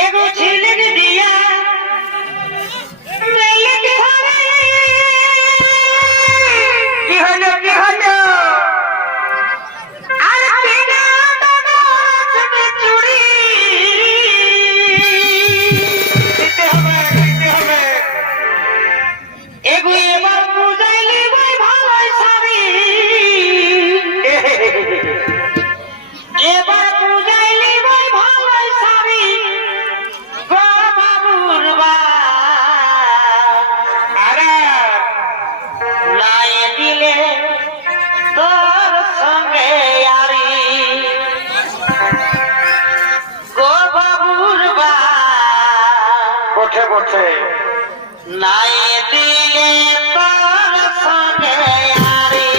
এগো ছিলেন দিয়া। ভুলাই দিলে তোর সঙ্গে আরি। গো বাবুর বা বঠে বঠে নাই দিলে তোর সঙ্গে আরি।